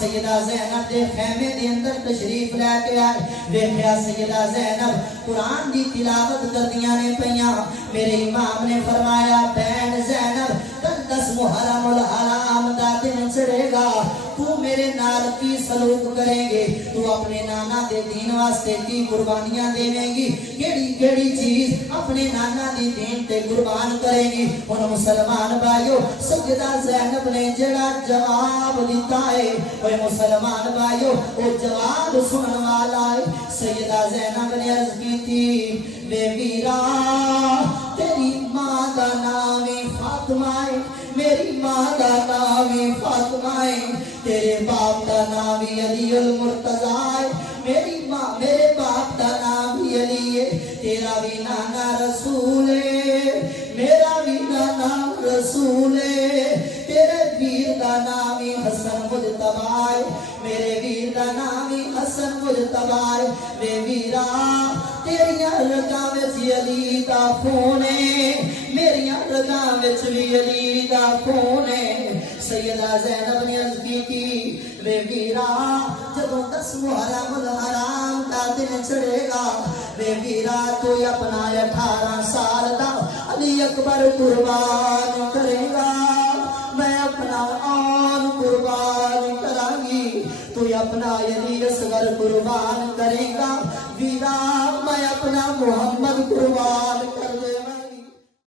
سیدہ زینب دے خیمے دے اندر تشریف لے کے آئے ویکھیا سیدہ زینب قرآن دی تلاوت کردیاں نے پیاں میرے امام نے فرمایا بہن زینب دس محرم الحرام دا دن چڑھے گا تو میرے نال کی سلوک کریں گے تو اپنے نانا دے دین واسطے کی قربانیاں دیں گی کیڑی کیڑی چیز اپنے نانا دی دین تے قربان کریں گی ان مسلمان بھائیو سیدہ زینب نے جڑا جواب دیتا ہے اوے مسلمان بھائیو او جواب سنن والا ہے سیدہ زینب نے عرض کی تھی بے ویرا تیری ماں دا نام فاطمہ ہے میری ماں دا نام فاطمہ ہے تیرے باپ دا نام علی المرتضیٰ ہے میری ماں میرے باپ دا نام علی ہے تیرا بھی نانا رسول ہے میرا بھی نانا رسول ہے تیرے ویر دا نام حسن مجتبی ہے میرے ویر دا نام حسن مجتبی ہے بے ویرا تیریاں رگاں وچ علی دا خون ہے میریاں رگاں وچ بھی علی دا خون ہے سیدہ زینب نے عرض کی بے ویرا جدوں 10 محرم الحرام دا دن چڑھے گا بے ویرا تو اپنا 18 سال دا علی اکبر قربان کرے گا میں اپنا آن قربان کروں گی تو اپنا علی اصغر قربان کرے گا ویرا میں اپنا محمد قربان